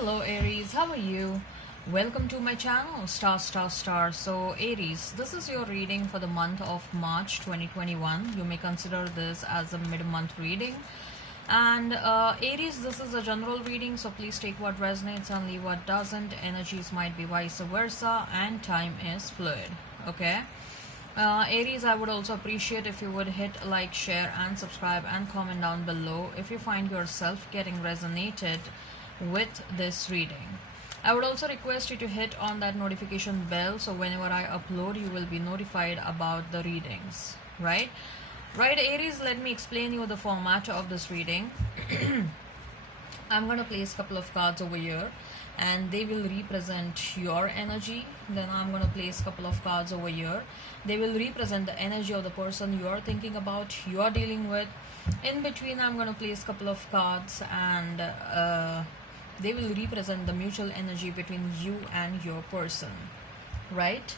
Hello Aries, how are you? Welcome to my channel Star. So Aries, this is your reading for the month of March 2021. You may consider this as a mid-month reading. And Aries, this is a general reading, so please take what resonates and leave what doesn't. Energies might be vice versa, and time is fluid. Okay. Aries, I would also appreciate if you would hit like, share, and subscribe, and comment down below if you find yourself getting resonated with this reading. I would also request you to hit on that notification bell so whenever I upload, you will be notified about the readings. Right, Aries, let me explain you the format of this reading. I'm going to place a couple of cards over here and they will represent your energy. Then I'm going to place a couple of cards over here. They will represent the energy of the person you are thinking about, you are dealing with. In between, I'm going to place a couple of cards and they will represent the mutual energy between you and your person. Right?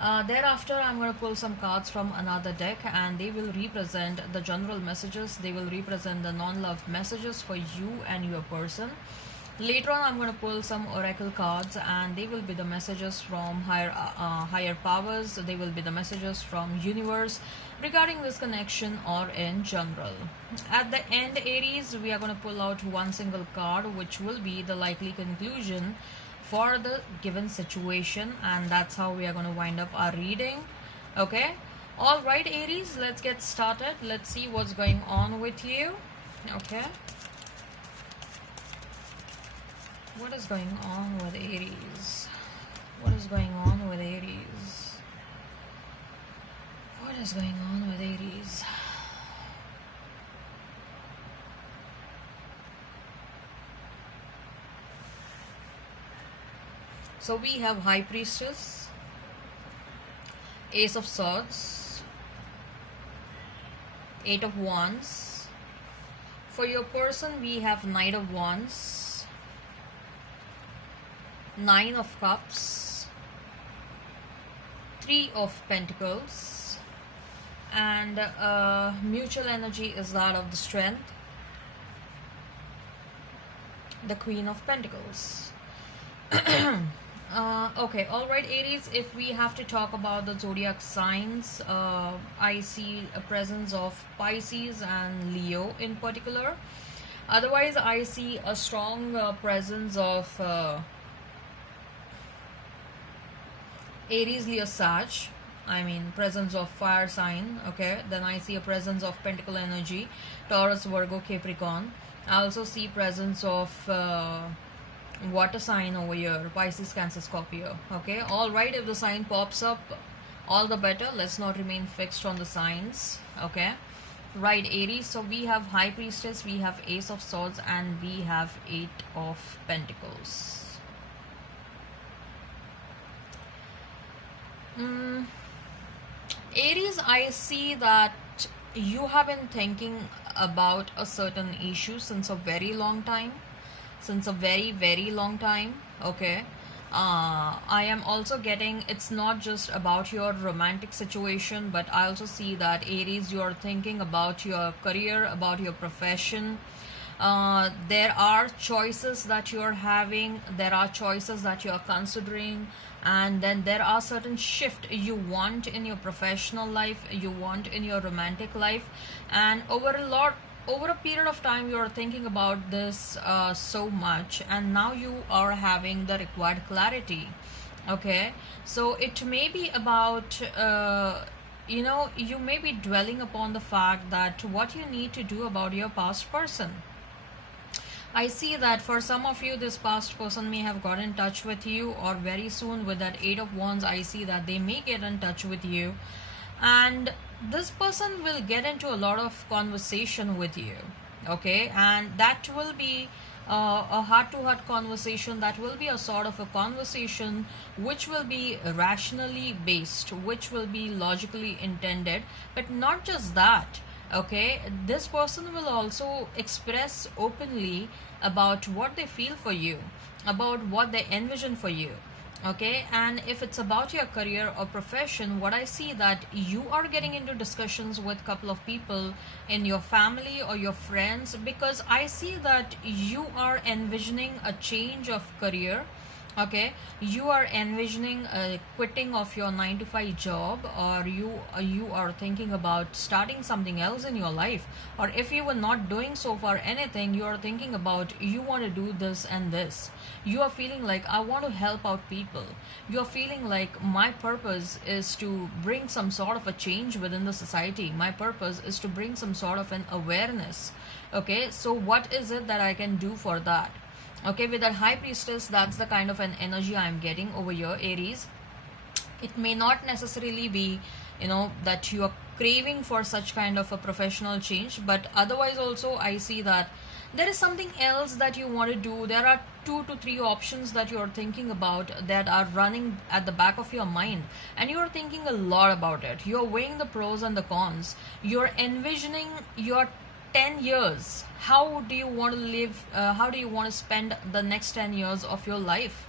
Thereafter, I'm going to pull some cards from another deck and they will represent the general messages. They will represent the non-love messages for you and your person. Later on, I'm going to pull some oracle cards and they will be the messages from higher powers. They will be the messages from universe regarding this connection or in general. At the end, Aries, we are going to pull out one single card which will be the likely conclusion for the given situation, and that's how we are going to wind up our reading. Okay, all right Aries, let's get started. Let's see what's going on with you. Okay, what is going on with Aries? What is going on with Aries? What is going on with Aries? So we have High Priestess, Ace of Swords, Eight of Wands. For your person, we have Knight of Wands, Nine of Cups, Three of Pentacles, and mutual energy is that of the Strength, the Queen of Pentacles. Okay, all right Aries, if we have to talk about the zodiac signs, I see a presence of Pisces and Leo in particular. Otherwise, I see a strong presence of Aries, Leo, Sag. I mean, presence of fire sign. Okay, then I see a presence of Pentacle energy, Taurus, Virgo, Capricorn. I also see presence of water sign over here, Pisces, Cancer, Scorpio. Okay, all right, if the sign pops up, all the better. Let's not remain fixed on the signs. Okay, right Aries, so we have High Priestess, we have Ace of Swords, and we have Eight of Pentacles. Aries, I see that you have been thinking about a certain issue since a very long time, very long time. Okay, I am also getting, it's not just about your romantic situation, but I also see that Aries, you are thinking about your career, about your profession. There are choices that you are having, there are choices that you are considering, and then there are certain shift you want in your professional life, you want in your romantic life, and over a period of time you are thinking about this so much, and now you are having the required clarity. Okay, so it may be about you may be dwelling upon the fact that what you need to do about your past person. I see that for some of you, this past person may have got in touch with you, or very soon with that Eight of Wands, I see that they may get in touch with you, and this person will get into a lot of conversation with you. Okay, and that will be a heart-to-heart conversation. That will be a sort of a conversation which will be rationally based, which will be logically intended, but not just that. Okay, this person will also express openly about what they feel for you, about what they envision for you. Okay, and if it's about your career or profession, what I see that you are getting into discussions with couple of people in your family or your friends, because I see that you are envisioning a change of career. Okay, you are envisioning a quitting of your 9 to 5 job, or you are thinking about starting something else in your life, or if you were not doing so far anything, you are thinking about you want to do this and this. You are feeling like I want to help out people. You are feeling like my purpose is to bring some sort of a change within the society. My purpose is to bring some sort of an awareness. Okay, so what is it that I can do for that? Okay, with that high priestess, that's the kind of an energy I'm getting over here, Aries. It may not necessarily be, that you are craving for such kind of a professional change, but otherwise also I see that there is something else that you want to do. There are 2 to 3 options that you are thinking about that are running at the back of your mind, and you are thinking a lot about it. You are weighing the pros and the cons. You're envisioning your 10 years. How do you want to live? How do you want to spend the next 10 years of your life?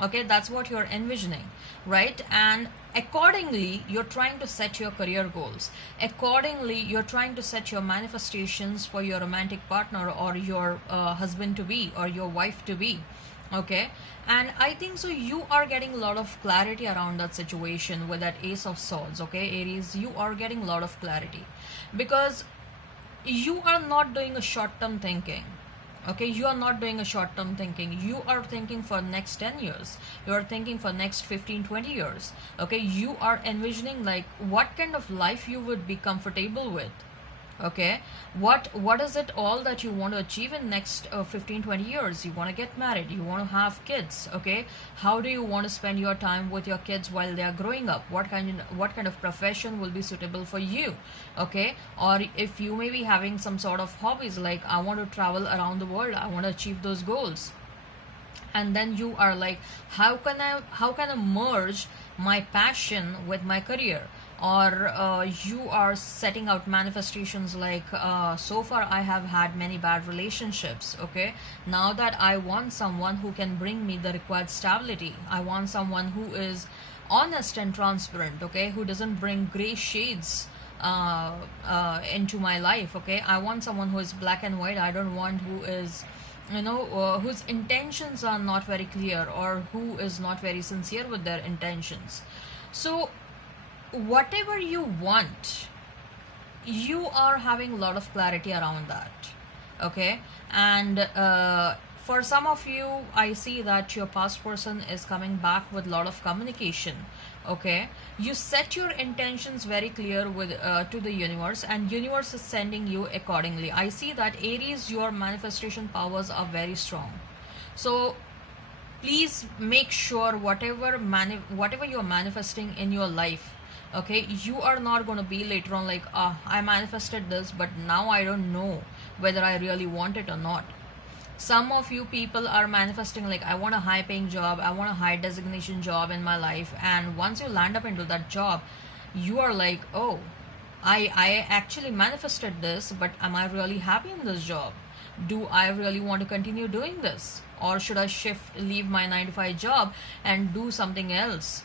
Okay, that's what you're envisioning, right? And accordingly, you're trying to set your career goals. Accordingly, you're trying to set your manifestations for your romantic partner, or your husband to be, or your wife to be. Okay, and I think so you are getting a lot of clarity around that situation with that Ace of Swords. Okay, Aries, you are getting a lot of clarity, because you are not doing a short term thinking. Okay, you are not doing a short term thinking. You are thinking for next 10 years. You are thinking for next 15-20 years. Okay, you are envisioning like what kind of life you would be comfortable with. Okay, what is it all that you want to achieve in next 15-20 years? You want to get married, you want to have kids. Okay, how do you want to spend your time with your kids while they are growing up? What kind of profession will be suitable for you? Okay, or if you may be having some sort of hobbies, like I want to travel around the world, I want to achieve those goals. And then you are like, how can I merge my passion with my career? Or you are setting out manifestations like, so far I have had many bad relationships. Okay, now that I want someone who can bring me the required stability, I want someone who is honest and transparent. Okay, who doesn't bring gray shades into my life. Okay, I want someone who is black and white. I don't want who is, whose intentions are not very clear, or who is not very sincere with their intentions. So whatever you want, you are having a lot of clarity around that. Okay, and for some of you, I see that your past person is coming back with a lot of communication. Okay, you set your intentions very clear with to the universe, and universe is sending you accordingly. I see that Aries, your manifestation powers are very strong. So please make sure whatever you're manifesting in your life, okay, you are not going to be later on like, I manifested this, but now I don't know whether I really want it or not. Some of you people are manifesting like, I want a high paying job, I want a high designation job in my life, and once you land up into that job, you are like, oh, I actually manifested this, but am I really happy in this job? Do I really want to continue doing this, or should I leave my 9 to 5 job and do something else,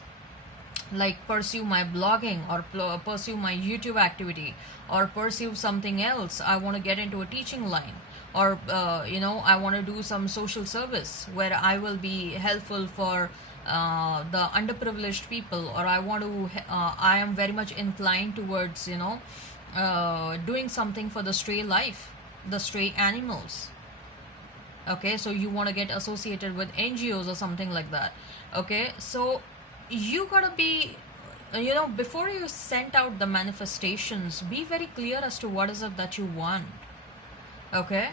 like pursue my blogging, or pursue my YouTube activity, or pursue something else? I want to get into a teaching line, or I want to do some social service where I will be helpful for the underprivileged people, or I am very much inclined towards doing something for the stray life, the stray animals. Okay, so you want to get associated with NGOs or something like that. Okay, so you gotta be, before you send out the manifestations, be very clear as to what is it that you want. Okay,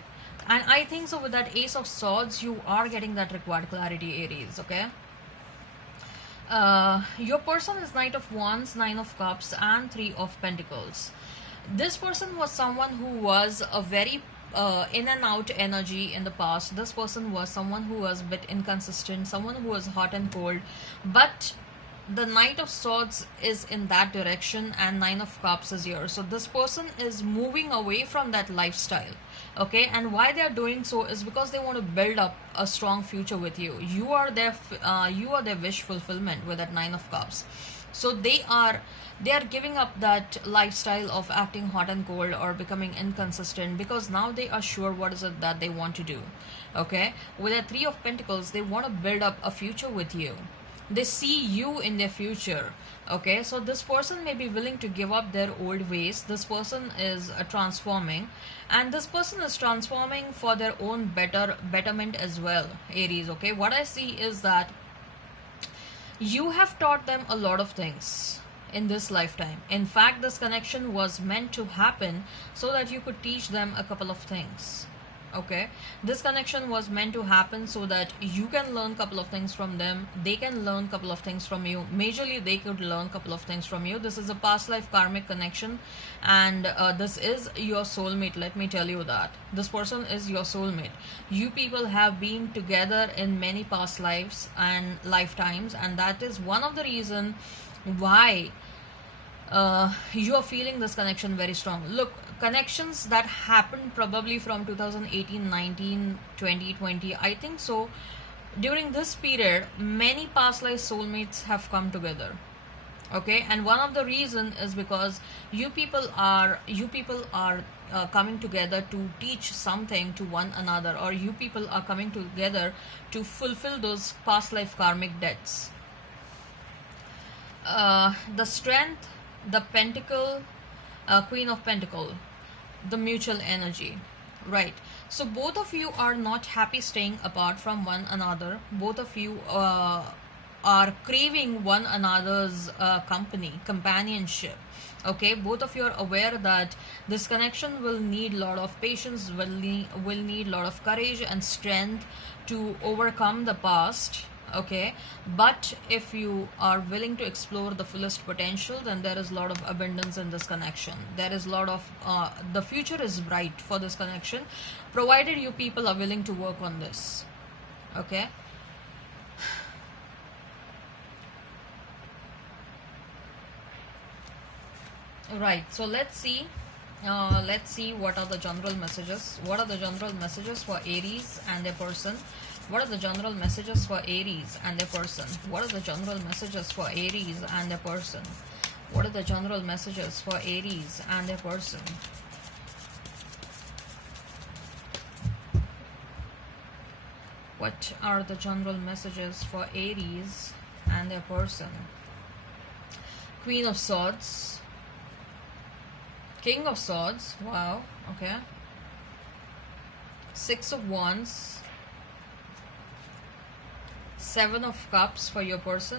and I think so with that Ace of Swords, you are getting that required clarity, Aries. Okay, your person is Knight of Wands, Nine of Cups, and Three of Pentacles. This person was someone who was a very in and out energy in the past. This person was someone who was a bit inconsistent, someone who was hot and cold, but the Knight of Swords is in that direction, and Nine of Cups is here. So this person is moving away from that lifestyle. Okay, and why they are doing so is because they want to build up a strong future with you. You are their wish fulfillment with that Nine of Cups. So they are giving up that lifestyle of acting hot and cold or becoming inconsistent, because now they are sure what is it that they want to do. Okay, with a Three of Pentacles, they want to build up a future with you. They see you in their future. Okay, so this person may be willing to give up their old ways. This person is transforming, and this person is transforming for their own betterment as well, Aries. Okay, what I see is that you have taught them a lot of things in this lifetime. In fact, this connection was meant to happen so that you could teach them a couple of things. Okay, this connection was meant to happen so that you can learn a couple of things from them, they can learn a couple of things from you. Majorly, they could learn a couple of things from you. This is a past life karmic connection, and this is your soulmate. Let me tell you that this person is your soulmate. You people have been together in many past lives and lifetimes, and that is one of the reason why you are feeling this connection very strong. Look, connections that happened probably from 2018, 19, 2020, I think so. During this period, many past life soulmates have come together. Okay, and one of the reason is because you people are coming together to teach something to one another, or you people are coming together to fulfill those past life karmic debts. The Strength, the Pentacle, Queen of Pentacle, the mutual energy, right? So both of you are not happy staying apart from one another. Both of you are craving one another's companionship. Okay, both of you are aware that this connection will need a lot of patience, will need a lot of courage and strength to overcome the past. Okay, but if you are willing to explore the fullest potential, then there is a lot of abundance in this connection. There is a lot of the future is bright for this connection, provided you people are willing to work on this. Okay, right, so let's see what are the general messages. What are the general messages for Aries and their person? What are the general messages for Aries and their person? What are the general messages for Aries and their person? What are the general messages for Aries and their person? What are the general messages for Aries and their person? Queen of Swords, King of Swords, wow, okay. Six of Wands, Seven of Cups for your person,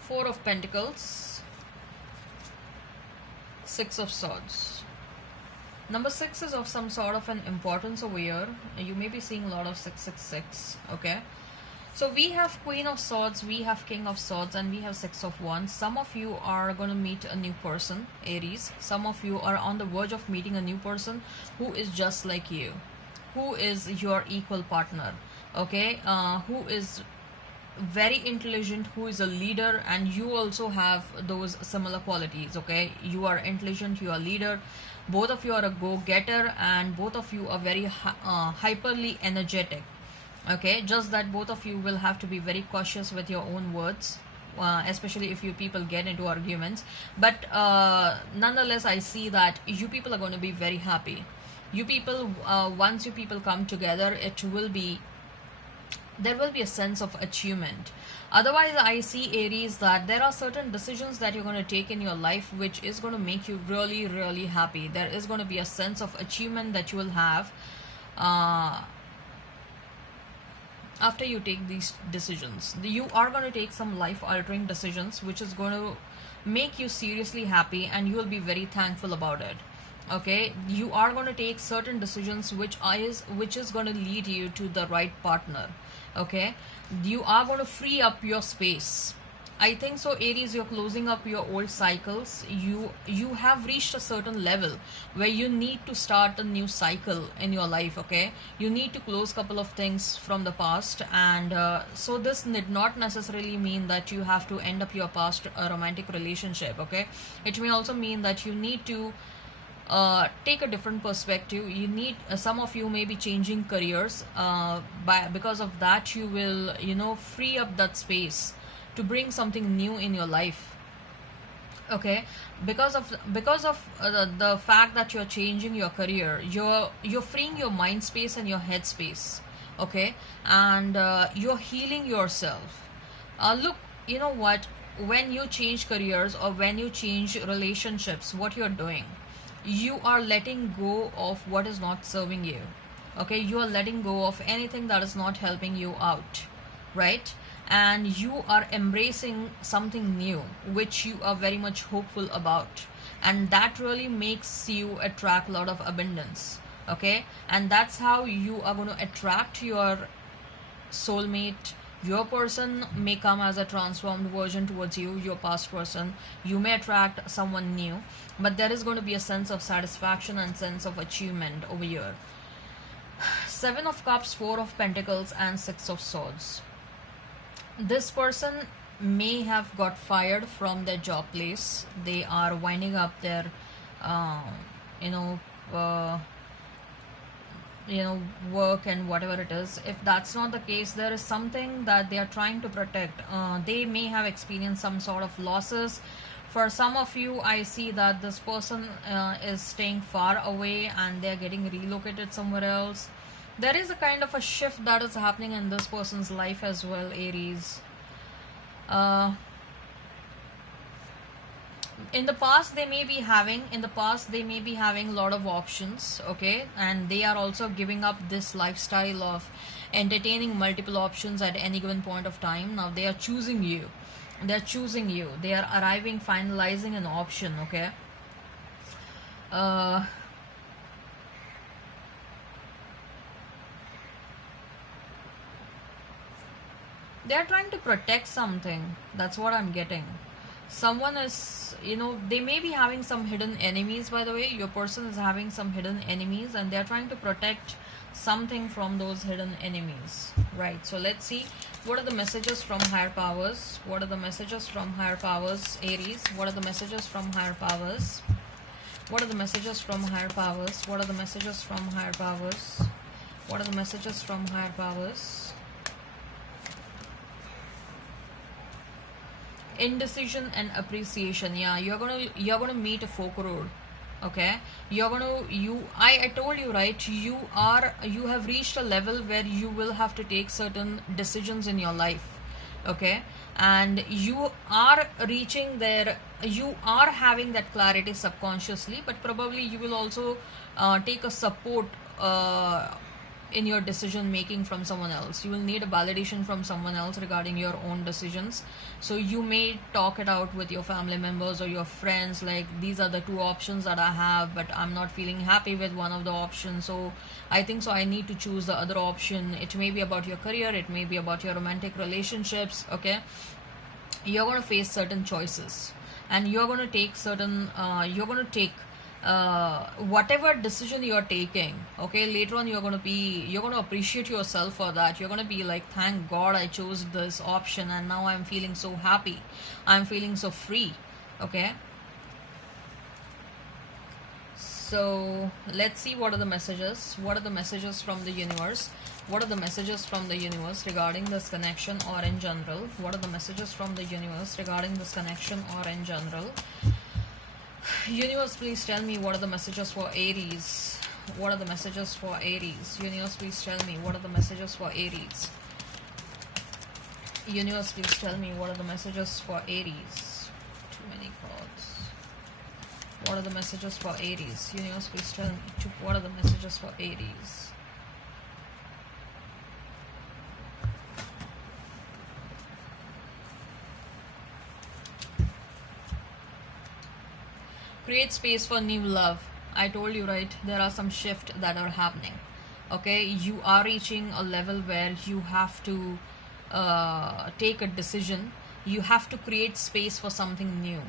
Four of Pentacles, Six of Swords. Number 6 is of some sort of an importance over here. You may be seeing a lot of 666, okay. So we have Queen of Swords, we have King of Swords, and we have Six of Wands. Some of you are going to meet a new person, Aries. Some of you are on the verge of meeting a new person who is just like you, who is your equal partner, okay, who is very intelligent, who is a leader, and you also have those similar qualities. Okay, you are intelligent, you are leader, both of you are a go-getter, and both of you are very hyperly energetic. Okay, just that both of you will have to be very cautious with your own words, especially if you people get into arguments. But nonetheless, I see that you people are going to be very happy. You people, once you people come together, there will be a sense of achievement. Otherwise, I see, Aries, that there are certain decisions that you're going to take in your life which is going to make you really, really happy. There is going to be a sense of achievement that you will have after you take these decisions. You are going to take some life-altering decisions which is going to make you seriously happy, and you will be very thankful about it. Okay, you are going to take certain decisions which is going to lead you to the right partner. Okay, you are going to free up your space, I think so, Aries, you're closing up your old cycles. You have reached a certain level where you need to start a new cycle in your life. Okay, you need to close couple of things from the past, and so this did not necessarily mean that you have to end up your past romantic relationship. Okay, it may also mean that you need to take a different perspective. You need some of you may be changing careers, because of that you will, free up that space to bring something new in your life. Okay, because of the fact that you're changing your career, you're freeing your mind space and your head space. Okay, and you're healing yourself. Look, you know what, when you change careers or when you change relationships, what you're doing, you are letting go of what is not serving you. Okay, you are letting go of anything that is not helping you out, right? And you are embracing something new which you are very much hopeful about, and that really makes you attract a lot of abundance. Okay, and that's how you are going to attract your soulmate. Your person may come as a transformed version towards you, your past person. You may attract someone new, but there is going to be a sense of satisfaction and sense of achievement over here. Seven of Cups, Four of Pentacles, and Six of Swords. This person may have got fired from their job place. They are winding up their, uh, you know, uh, work and whatever it is. If that's not the case, there is something that they are trying to protect. They may have experienced some sort of losses. For some of you, I see that this person is staying far away and they're getting relocated somewhere else. There is a kind of a shift that is happening in this person's life as well, Aries. uh, in the past they may be having a lot of options. Okay, and they are also giving up this lifestyle of entertaining multiple options at any given point of time. Now they are choosing you. They are arriving, finalizing an option. Okay, uh, they are trying to protect something. That's what I'm getting. Someone is, they may be having some hidden enemies. By the way, your person is having some hidden enemies and they're trying to protect something from those hidden enemies. Right, so let's see what are the messages from higher powers. What are the messages from higher powers, Aries? What are the messages from higher powers? What are the messages from higher powers? What are the messages from higher powers? What are the messages from higher powers? Indecision and appreciation. Yeah, you're gonna meet a folk road. Okay, I told you, right? You have reached a level where you will have to take certain decisions in your life. Okay, and you are reaching there. You are having that clarity subconsciously, but probably you will also take a support in your decision making from someone else. You will need a validation from someone else regarding your own decisions. So you may talk it out with your family members or your friends, like these are the two options that I have, but I'm not feeling happy with one of the options, so I think so I need to choose the other option. It may be about your career, it may be about your romantic relationships. Okay, you're going to face certain choices and you're going to take whatever decision you're taking. Okay, later on you're going to appreciate yourself for that. You're going to be like, thank God I chose this option and now I'm feeling so happy, I'm feeling so free. Okay, so let's see what are the messages. What are the messages from the universe? What are the messages from the universe regarding this connection or in general? What are the messages from the universe regarding this connection or in general? Universe, please tell me what are the messages for Aries. What are the messages for Aries? Universe, please tell me what are the messages for Aries. Universe, please tell me what are the messages for Aries. Too many cards. What are the messages for Aries? Universe, please tell me what are the messages for Aries. Create space for new love. I told you, right? There are some shifts that are happening. Okay, you are reaching a level where you have to take a decision, you have to create space for something new.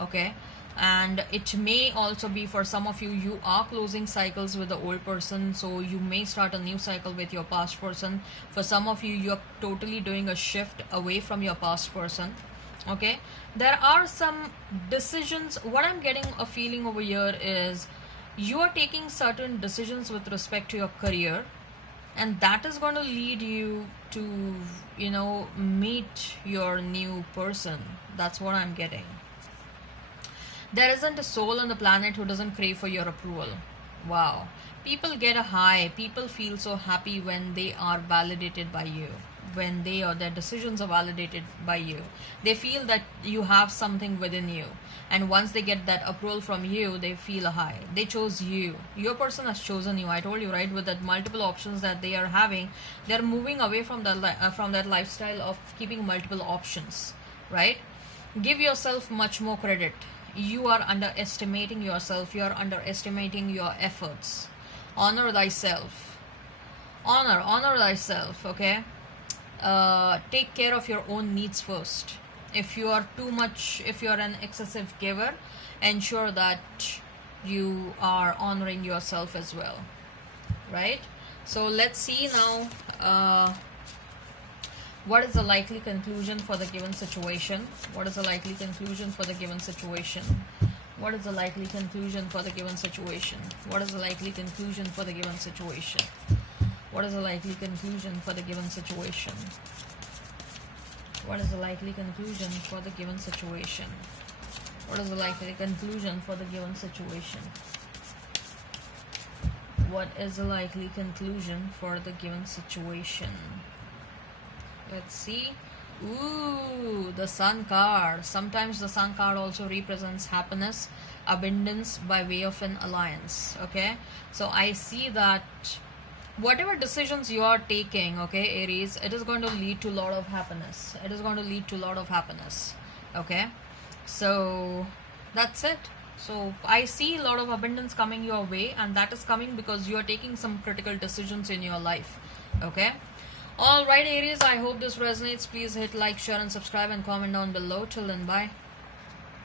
Okay, and it may also be for some of you, you are closing cycles with the old person, so you may start a new cycle with your past person. For some of you, you're totally doing a shift away from your past person. Okay, there are some decisions. What I'm getting a feeling over here is you are taking certain decisions with respect to your career, and that is going to lead you to, meet your new person. That's what I'm getting. There isn't a soul on the planet who doesn't crave for your approval. Wow. People get a high. People feel so happy when they are validated by you. When their decisions are validated by you. They feel that you have something within you. And once they get that approval from you, they feel a high. They chose you. Your person has chosen you. I told you, right? With that multiple options that they are having, they're moving away from that lifestyle of keeping multiple options, right? Give yourself much more credit. You are underestimating yourself. You are underestimating your efforts. Honor thyself. Honor thyself. Okay. Take care of your own needs first. If you are an excessive giver, ensure that you are honoring yourself as well, right? So let's see now, what is the likely conclusion for the given situation? What is the likely conclusion for the given situation? What is the likely conclusion for the given situation? What is the likely conclusion for the given situation? What is the likely conclusion for the given situation? What is the likely conclusion for the given situation? What is the likely conclusion for the given situation? What is the likely conclusion for the given situation? Let's see. Ooh, the Sun card. Sometimes the Sun card also represents happiness, abundance by way of an alliance. Okay, so I see that whatever decisions you are taking, okay, Aries, it is going to lead to a lot of happiness. It is going to lead to a lot of happiness. Okay, so that's it. So I see a lot of abundance coming your way, and that is coming because you are taking some critical decisions in your life. Okay. Alright, Aries, I hope this resonates. Please hit like, share and subscribe and comment down below. Till then, bye.